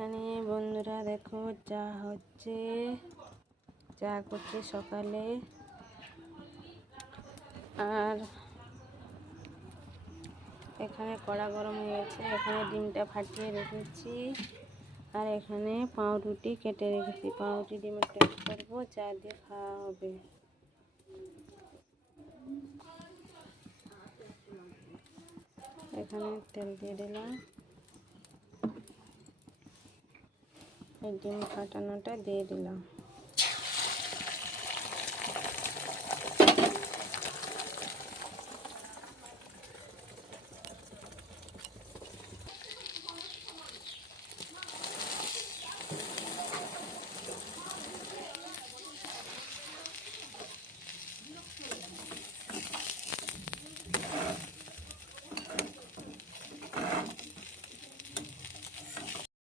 এখানে বন্ধুরা দেখো চা হচ্ছে, চা করছে সকালে। আর এখানে কড়া গরম হয়ে গেছে, এখানে ডিমটা ফাটিয়ে রেখেছি। আর এখানে পাউরুটি কেটে রেখেছি, পাউরুটি ডিমের টেস্ট করবো, চা দিয়ে খাওয়া হবে। এখানে তেল দিয়ে দিলাম, এই ডিম ফাটানোটা দিয়ে দিলাম।